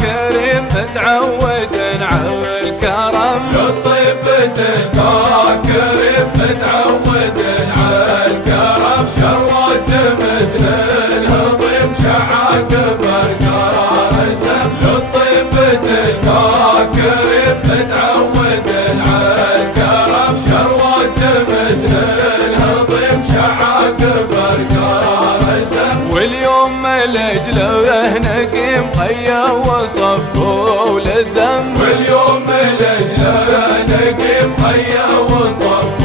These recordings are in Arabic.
كريم متعود على الكرم، للطيب تلقى كريم متعود على الكرم، شروت مثل الهضيم شعاقب القرار سم. للطيب تلقى كريم متعود على الكرم، شروت مثل الهضيم شعاقب القرار سم. واليوم لأجله نقيم قيا وصفه ولزم، واليوم لأجله نقيم قيا وصفه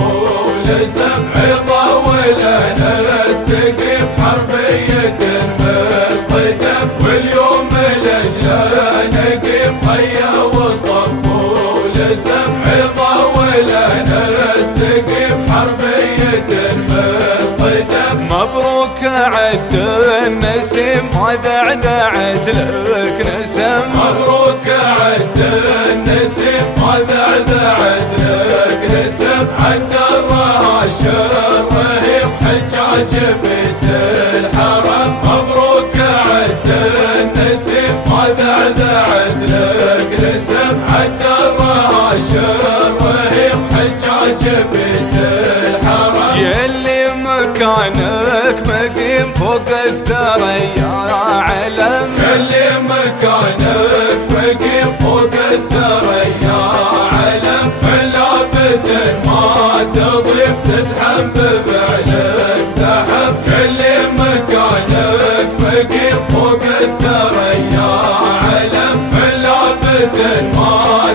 ولزم، عظة ولنا نستقيم حربية بالقدم. واليوم لأجله نقيم قيا وصفه ولزم، عظة ولنا نستقيم حربية بالقدم. مبروك عد النسيم ما ذعذعت لك نسم، مبروك عد النسيم ما ذعذعت لك نسم، عد الراشر رهيب حجاج بيت الحرم. مبروك عد النسيم ما ذعذعت لك نسم، عد الراشر رهيب حجاج بيت الحرم. يلي مكانك مقيم فوق الثريا علم، يلي مكانك مقيم فوق الثريا علم، من لابد ما تضيب تزحم بفعلك سحب. يلي مكانك مقيم فوق الثريا علم، من لابد ما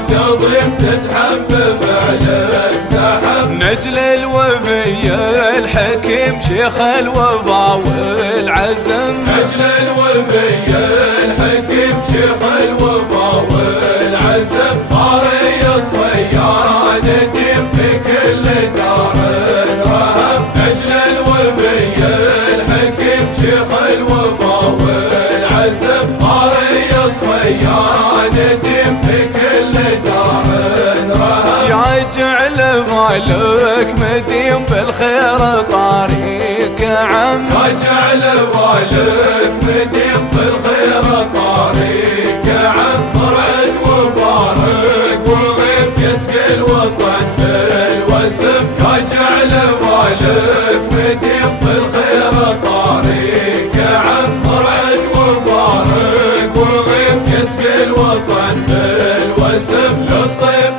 تضيب تزحم بفعلك سحب. نجل الوفي الحكيم شيخ الوفا والعزم، نجل الوفي الحكيم شيخ الوفا والعزم، طاري الصياد نديم في كل دار رهم. نجل الوفي الحكيم شيخ الوفا والعزم، طاري الصياد نديم في كل دار رهم. يا جعل مالك مديم بالخير طريق عم، يا جعل والك مديم بالخير طريق عم، مرعد وبارك وغيب يسقي الوطن بالوسم. يا جعل والك مديم بالخير طريق عم، مرعد وبارك وغيب يسقي الوطن بالوسم. للطيب